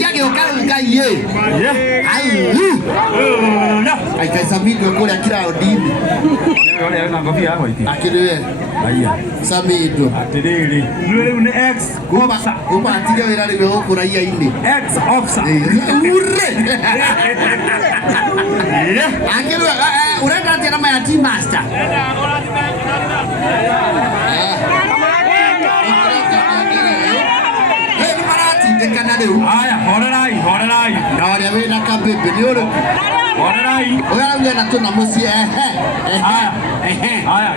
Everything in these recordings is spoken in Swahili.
yake ukai ye. Ai kaisa video kule akira odini. Yule ana ngofia hapo iti. Akiriwe. Aya. Samido. Atiriri. Nule une ex officer. Kuma atire wera riwe okura iya inde. Ex officer. Urre. Akiriwe urenda tena ma team master. Aya, horerai. Na wale wena kabebe ni ore. Horerai. Oya wena tuna musi Aya,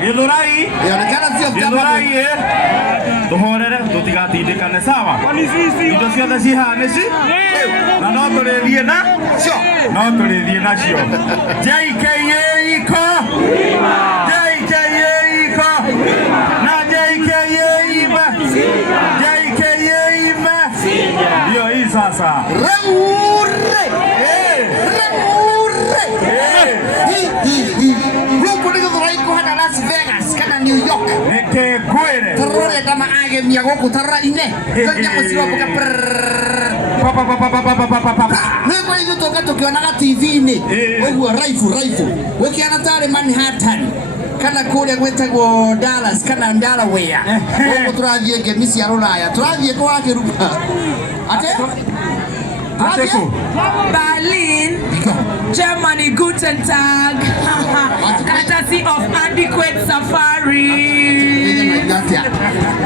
githurai. Yaonekana sio githurai tuhorere tutigatindikane sawa. Indo ciothe cihane ci. Na no turithie na cio. No turithie na cio. JKA iko. JKA iko. Na JKA iba. JKA iba. Ndio hii sasa. Reure. Huko ndio raiko hata Las Vegas kana New York. Neke kwere. Terore kama age mia goko tarra ine. Kanya msiwa buka Niko hizo toka tukiona TV ni. Wewe rifle. Wekiana tare Manhattan. Kana kule gwetagwo Dallas kana Delaware. Huko turathie gemisi ya Ruraya. Turathie kwa kiruka. Ate? Berlin, Germany, Guten Tag, courtesy of Adequate Safari.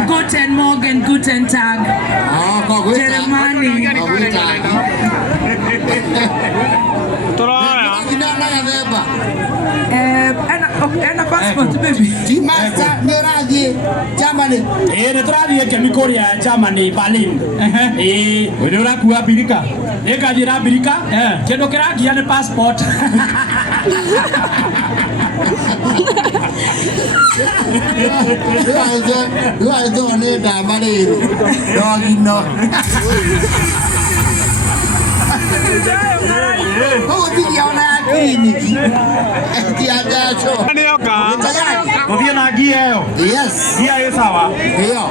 Guten Morgen, Guten Tag, Germany. And a passport, baby. Master, Neradi, Germany. Neradi, Jamikoria, Germany, Berlin. Wedora kuwa birika. Eka jira birika. Kendo keraki yane passport. You are doing it, Damari. Doggy, no. Oh, did you on that clinic? Tovia na gia yo. Yes. Gia yo sawa.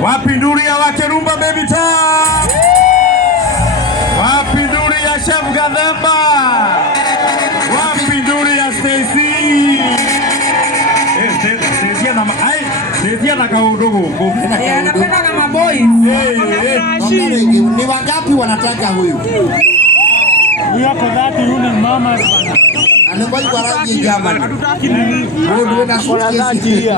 Wapinduria wa Kirumba baby time. Wapinduria Chef Gadhemba. Wapinduria Stacy. Stacy na Stacy na kaudogo. Anapenda na maboys. Ni wangapi wanataka huyu? Huyu hapo dhati yule mama bana. Anakuwa kwa rangi Germany. Ndio na kwa dhati ya.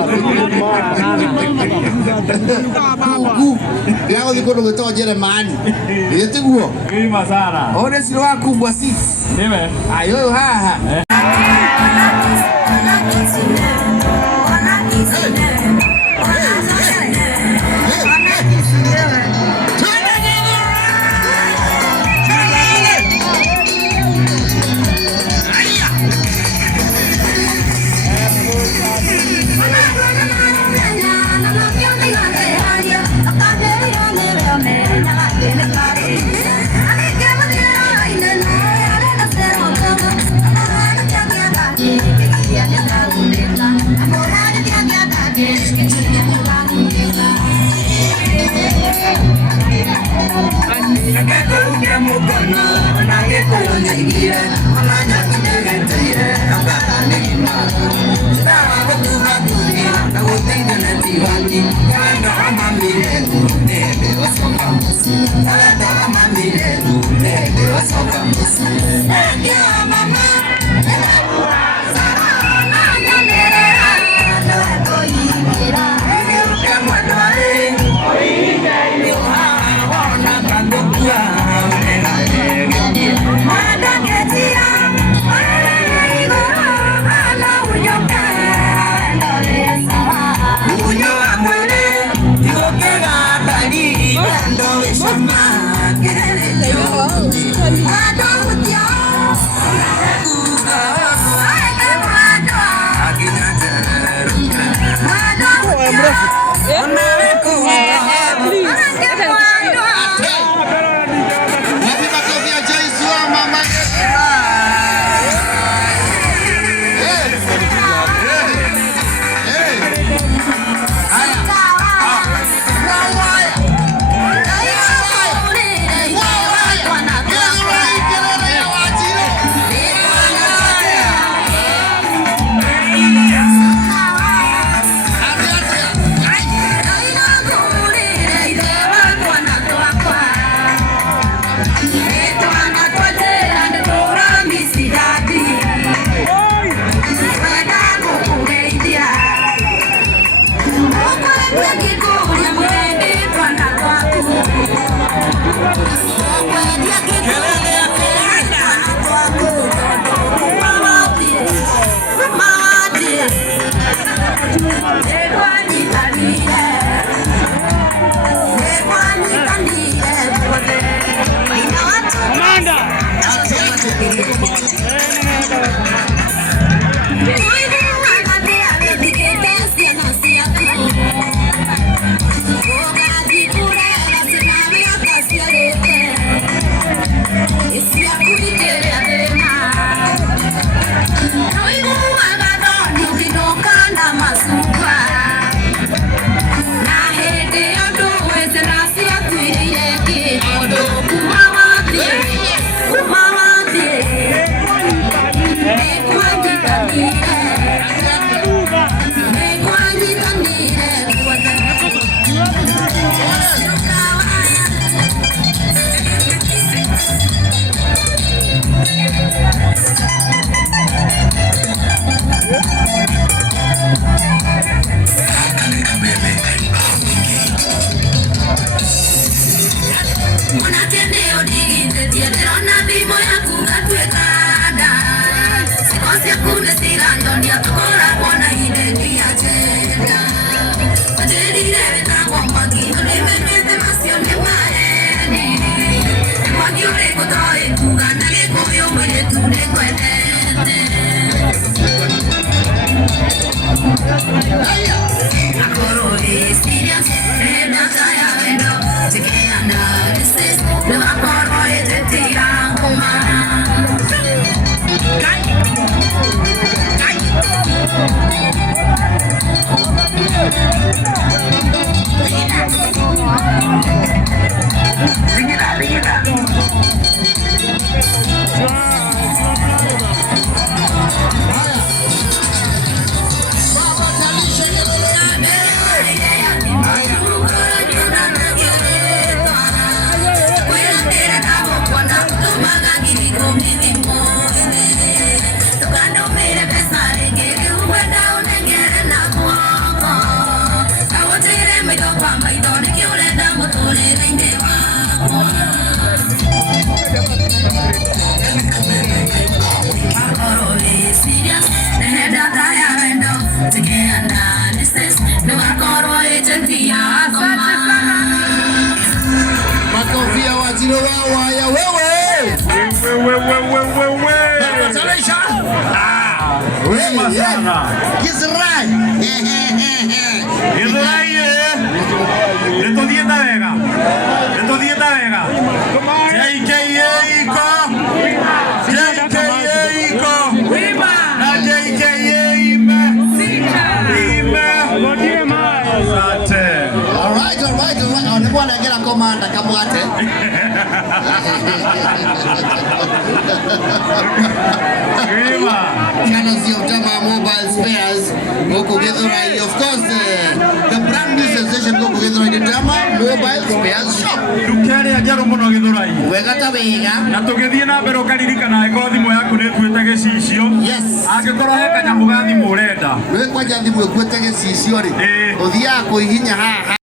Yao liko ndo kutoa Jerumani. Yete huo. Kima sana. Ona sio wakubwa sisi. Nime. Ayo haha. Makofia waziri wao ya wewe. Wema sana. Kizrai. Kizrai. Esto dieta vega. Esto dieta vega. JKA iko. JKA iko. Wima. Na JKA ime. Ime. Asante. All right. Nilikuwa naongea komanda kamwate. Wima. Kana sio Tama Mobile Spares. Goko Githurai, of course, the brand new sensation Goko Githurai Tama Mobile Spares Shop. Dukere ajaro muno Githurai. Wegata wega. Na tugithie na mbere ukaririkana iko thimu yaku ni twite gicicio. Yes. Angikorwo he kanyamu ga thimu urenda. Wewe kwaja thimu ekwete gicicio ri. Uthia kuihinya haha.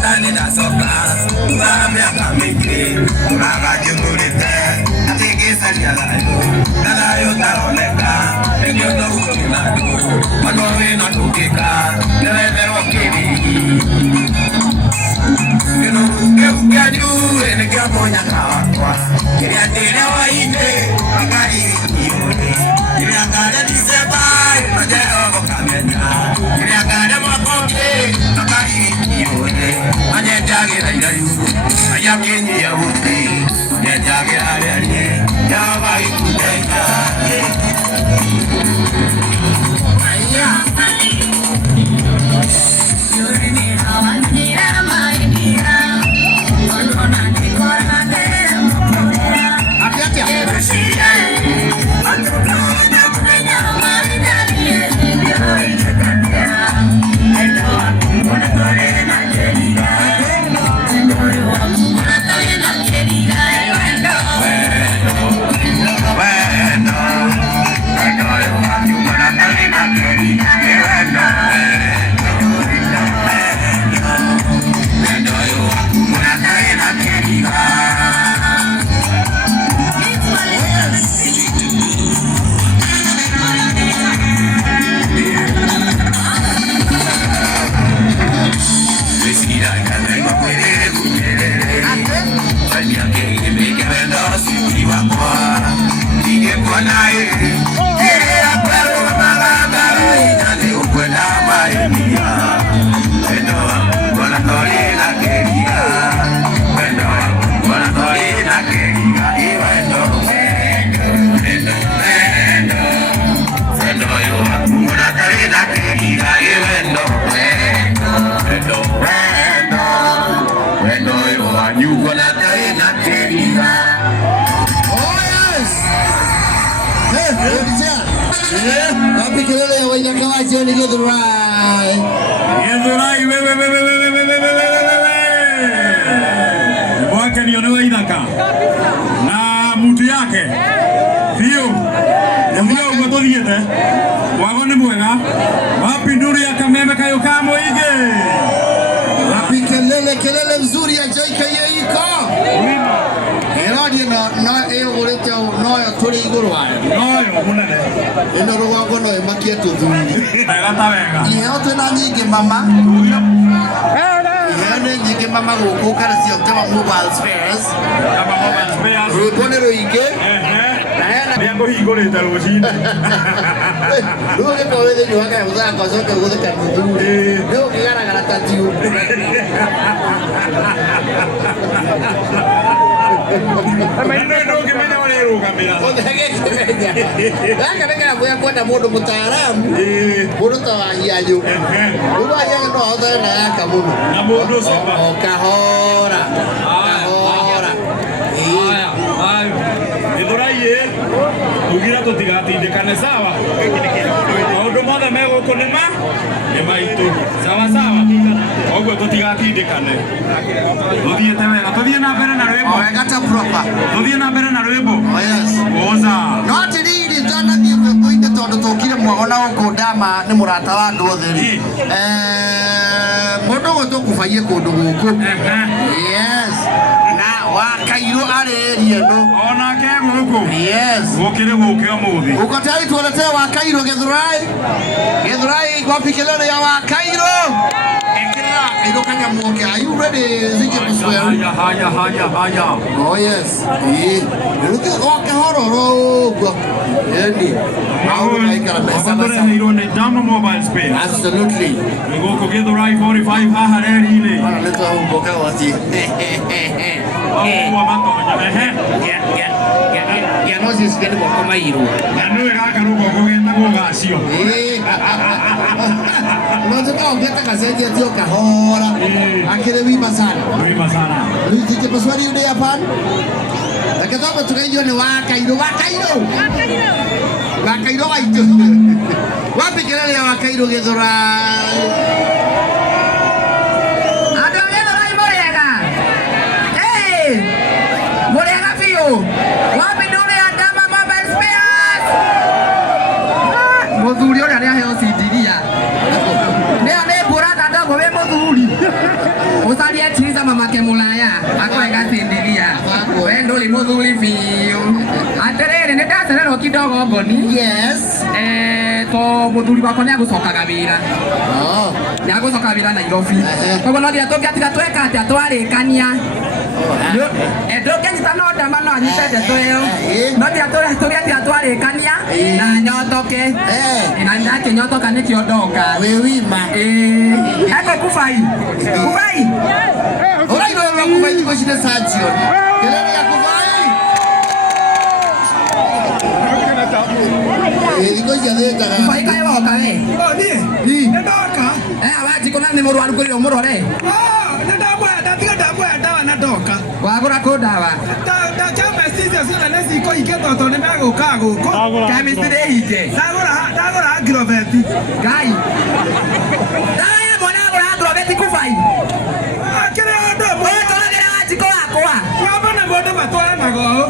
Natani na soka, miaka mingi, unagajungulite, natigisa nyalayo, nalayo taoneka, engyoto kutunadu, magovi na tukika, nelevero kiri. Kaju, enegya monya kawa, kiria tene wa inde, magari ione, kiria gada diseba, majero kamenya, kiria gada makoke, magari ione, majendage na ilayu, ayakenyi ya uti, majendage aliye, ya bai kudenga. Wapi kelele ya Wanyakawazi ni Githurai. Githurai wewe. Mwake ni onewa idhaka. Na mtu yake. Vio umetothiete. Wago ni mwega. Wapi nduru ya Kameme Kayokamo ige. Wapi kelele nzuri ya JKA iko. Herodi no egurite noyo turi iguru wayo. Noyo munene. Ino rugongo no makie tuthuri. Wega ta wega. Iyo tuna nyingi mama. Yane nyingi mama guku kana cio kama mobile spares. Kama mobile spares. Rupone ruinge. Nyango higorete rucini. Ruge kwa wethe nyuaga uzaka zote guthika tuthuri. Ndio kigaragara tatiu. Gaka kuya kwenda mundu mutaaramu mundu ta wahianyu mundu wahianyu no ahothane na yaka muno na mundu soba kahora Githurai tugira tutigatindikane sawa maundu mothe megũkũ nĩ maitũ sawa oguo tutigatindikane tuthiĩte wega tuthie na mbere na rwĩmbo wega ta proper tuthie na mbere na rwĩmbo yes oza no tiriri tanathie rwĩmbo-inĩ tondũ tũkire mwago na gũkũ ndama nĩ mũrata wa andũ othe ri mũndũ ũguo tũkũbaie kũndũ gũkũ yes na Wakairũ arĩrie no onake gũkũ yes gũkĩrĩ gũkĩ ũmũthĩ uko tayari tuwaletee Wakairũ Githurai wapi kelele ya Wakairũ ekerera Wakairũ kanyamuoke are you ready zije kuswear haya oh yes nĩrũkĩ oke hororo ũguo yendi maũndũ maikara me sana tũreheirwo nĩ Dama Mobile Space absolutely gũkũ Githurai 45 haha reri-inĩ bana nĩ twahumboka wati Wa matonya no sisikie guoko mairũ na nĩ gaka rũgongo getagwo gacio no tũkaongete gaceti atio kahora akĩrĩ wima sana zije paswari yude yapan lakini tukaijua ni Wakairũ waitu wapi kelele ya Wakairũ Githurai wapi nduru ya Dama Mobile Spares muthuri uria nĩaheo cindiria nĩ mbũra ndogo wĩ mũthuri ũcaria ndatindiria wendo li muthuri biu atiriri ni ndacererwo kidogo ngoni Yes. to muthuri wakwa ni agucokaga wira ni agucokaga wira Nairobi koguo no nginya tũngĩatiga tweka atĩa twarĩkania ndũngĩnyita no ndama no anyite ndeto ĩyo no nginya tũngĩatiga twarĩkania na nyotoke na ndakĩnyotoka nĩkĩo ndoka Wĩ wima. eko Kubai Ũraigua Kubai thikũ ici nĩ surgeon. Kelele ya Kubai. Thikũ ici athĩnjaga. Kubai kaĩ woka we Nĩndoka. awati kuna nĩ mũrwaru kũrĩ mũrore Ndatiga ndamuoya ndawa na ndoka. wagũra kũ ndawa Ndakĩamba cicio ciothe nĩcikũhinge tondũ nĩmegũka gũkũ. chemistry ĩhinge Ndagũra agiroveti. Ngai ndawa ya mwana agũra agroveti Kubai Kĩrĩ ũndũ ũmwe. ũtũragĩra wajiko wakwa Wamba na mũndũ matwaranaga ũũ.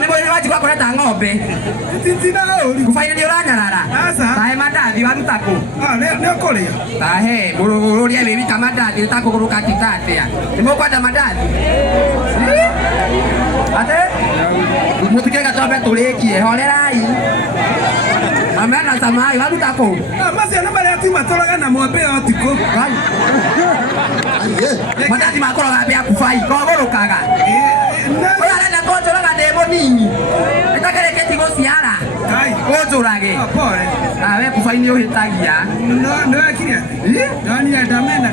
nĩ mwĩrĩ wajiko akoreta ng'ombe Titina ũru. Kubai nĩ ũranyarara Aca. tahe mandathi waruta kũ Nĩũkũrĩa. tahe mũrũrũrie wĩwika mandathi ũtakũgũrũka titatĩa nĩ mũkwenda mandathi ate mũtikĩga twambe tũrĩkie horerai amena samai waruta kũ Maciana marĩa tu matũraga na ng'ombe ĩyo ũtukũ. mandathi makũroga mbĩa Kubai kogũrũkaga ũyũ arenda kũnjũraga ndĩ mũnini ĩtakĩrĩkĩti gũciara Ngai. ũnjũrage Pole. nawe Kubai nĩ ũhĩtagia Nĩwekire atĩ? Nĩwonire ndamena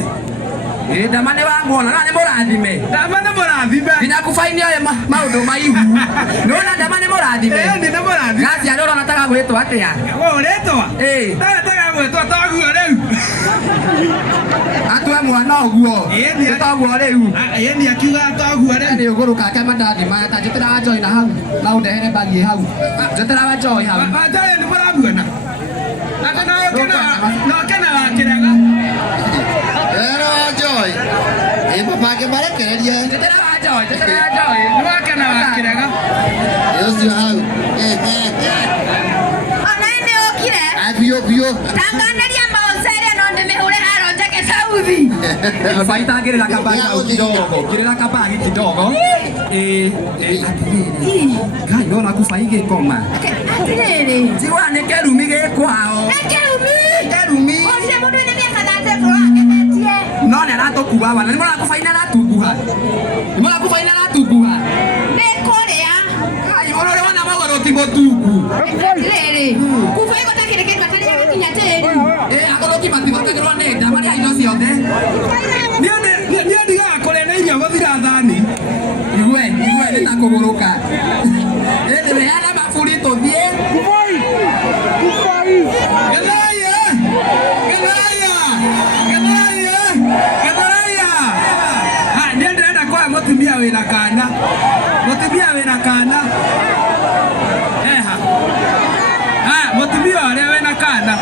rĩ? ndama nĩ wamuona na nĩ mũrathime Ndama nĩ mũrathime. nginya Kubai nĩ oĩ maũndũ maihu nĩwona ndama nĩ mũrathime Nĩ mũrathime. gaciarĩ ũrona tagagwĩtwo atĩa Ũrĩtwa? Ndagĩtaga gwĩtwo toguo rĩu. atue mwana ũguo toguo rĩu Ĩni akiuga toguo rĩu. nĩ ũgũrũkake mandathi maya ta njĩtĩra Joy na hau na ũndehere mbagi hau njĩtĩra Joy hau Wanjoya nĩ mũramuona? Ati noke na wakĩrega. Ero Joy. Mabage marekererie. njĩtĩra Joy njĩtĩra Joy Nĩwake na wakĩrega. Ũcio hau. Ona nĩ ũkire Biũ. tanganeria maũceria no ndĩmĩhũre haro njake Saudi. Kubai tangĩrĩra kabagi hau kidogo kĩrĩra kabagi kidogo atirĩrĩ Ngai nona Kubai gĩkoma Atĩrĩrĩ tiwa nĩ kĩrumi gĩkwao kĩrumi ũcio mũndũ nĩ mĩaka 30 akenetie no nĩ aratũkua wana nĩ mũrona Kubai nĩ aratunguha nĩ mũrona Kubai nĩ aratunguha nĩ kũrĩa Ngai ũrore wana magũrũ ti mũtungu atĩrĩrĩ Kubai gũtakĩrĩ kĩndũ atarĩ gũkinya tĩri agũrũki matibotagĩrwo nĩ nda marĩa indo ciothe Niĩ ndigaga kũrĩa na irio gũthira thani. igue nĩ ta kũgũrũka ĩndĩ weana maburi tũthiĩ Niĩ ndĩrenda kuoya mũtumia wĩna kana. Mũtumia wĩna kana. Mũtumia ũrĩa wĩna kana.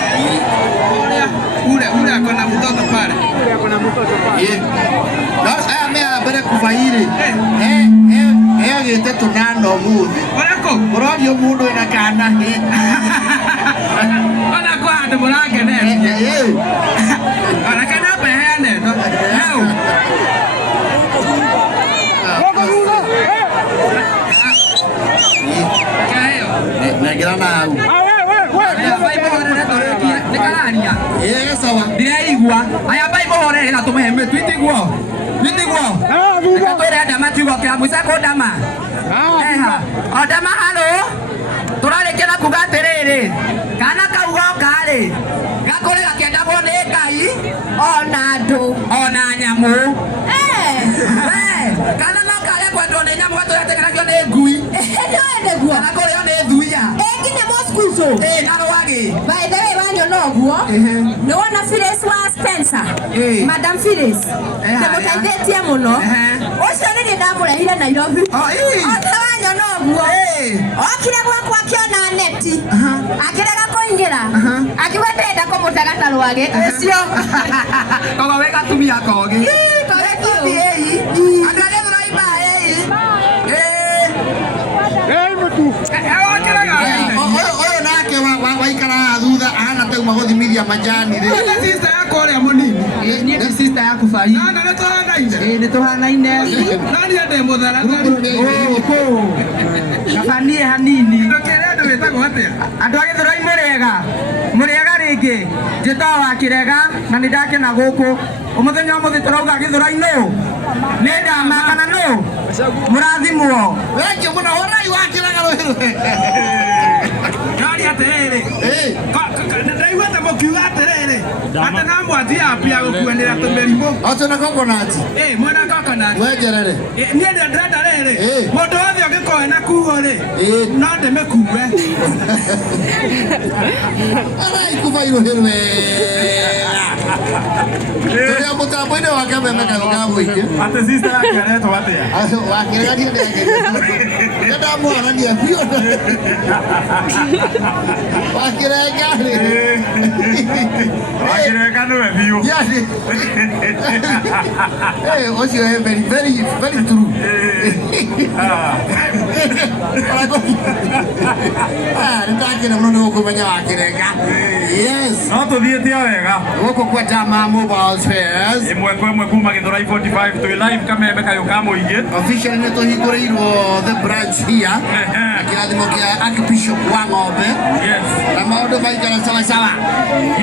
Ule ako na mtoto pale. Aya me mbere Kubai rĩ. Gĩte tũnana ũmũthĩ. Ũrĩkũ? Ũrorio mũndũ wĩna kana. Ona kwa andũ mũrangeneria. Ona kana mbeheane ĩno. Hau. Nengera na hau. nĩ kararia Sawa. ndĩreigua aya mbai mũhorere na tũmũhe mĩtu itiguo reka twĩre ndama kiugo kĩa mũica kũndama ondama halũ tũrarĩkia na kuga atĩrĩrĩ kana kau goka-rĩ gakũrĩ gakĩendagwo nĩ Ngai ona andũ ona nyamũ kana kana no karĩa kwendwo nĩ nyamũ gatũretĩkĩragio nĩ ngui nĩguo kana kũrĩo nĩ thuya nginya mosquito na rwagĩ by the way wanyona ũguo nĩ wona Phyllis wa Spencer Madam Phyllis ndĩmũteithĩtie mũno ũcio nĩ niĩ ndamũrehire Nairobi othe wanyona ũguo okire gwakwa akĩona neti akĩrega kũingĩra akiuga ndĩrenda kũmũtega ta rwagĩ ũcio koguo wĩ gatumia kogĩ andũ arĩa tũraimba Ũyũ nake waikara thutha ahana tauma gũthimithia majani rĩ. Sister yako ũrĩa mũnini. nĩ Linda yako fai. Ni tuhanaine. Nani ande muthara? Kabanie hanini. Ndokere ndu wetagwo atia? Andu agithuroi muriega ringi njitwa wa kirega na ni ndakena guku umuthenya umuthi turauga githuroi no ni ndama kana no murathimwo Wengi muno horai wa kiraga rwirwe. Nani atiriri? Ndaigua ta mukiuga atiriri. Ata na mwati apia gukuanira tumerimu. Ato na coconut. Mwena coconut. Wejerere. Niĩ ndĩrenda rĩrĩ mũndũ wothe ũngĩkoe na kuo rĩ no ndĩmĩkue. Arai kuvairũhĩrwe. Tũrĩa mũtambo-inĩ wa kameme kanũ ka mũingĩ. Ate sister yake aretwo atia? Wakĩrega nĩ ndamũhonania biũ. Wakĩrenga rĩ. Wakĩrenga nĩwe biũ. Ũcio very true. Nĩndakĩra mũno nĩ ũkũmenya wakĩrenga. Yes. No tũthiĩte o wega. Gũkũ kwa Jama Mobile Spares. Ĩmwe kwa ĩmwe kuma Gĩthũrai 45 twĩ live kameme kayũ ka mũingĩ. Officially nĩ tũhingũrĩirwo the branch here. Na kĩrathimo kĩa Archbishop wa Ng'ombe. Yes. Na maũndũ maikara sawa sawa.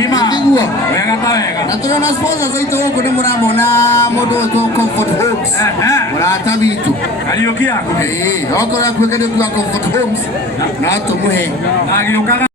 Ima. Nĩguo. Wega ta wega. Na tũrona sponsors aitũ gũkũ nĩ mũramona mũndũ wĩtwo Comfort Homes. Mũrata witũ. Kariũki yaku. Okorwo akuĩka nĩ ũkiuga Comfort Homes no tũmũhe. Na gĩũkaga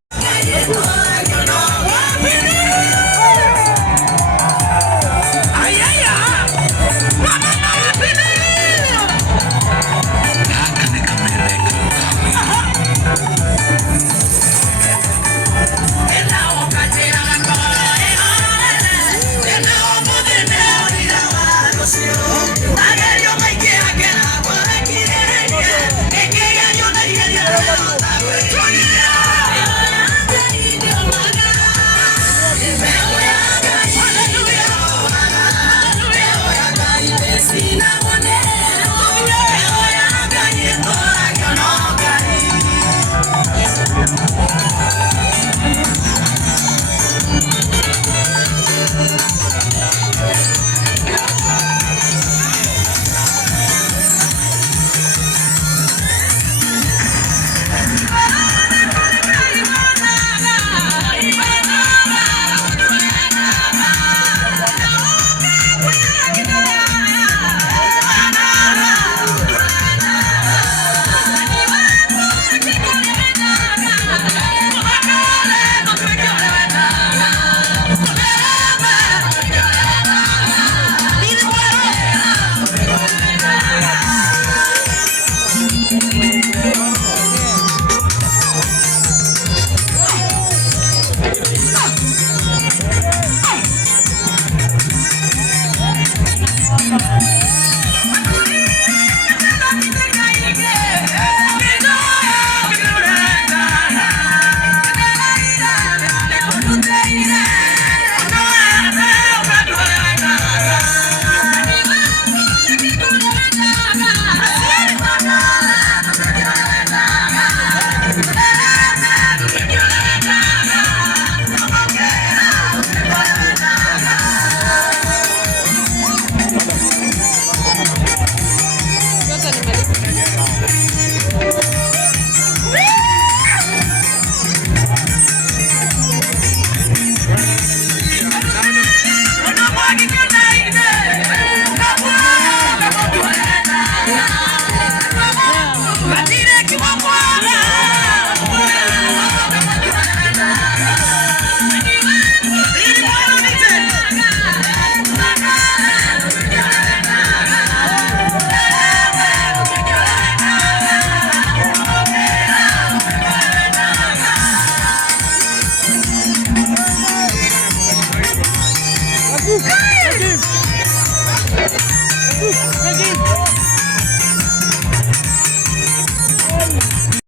Let's go.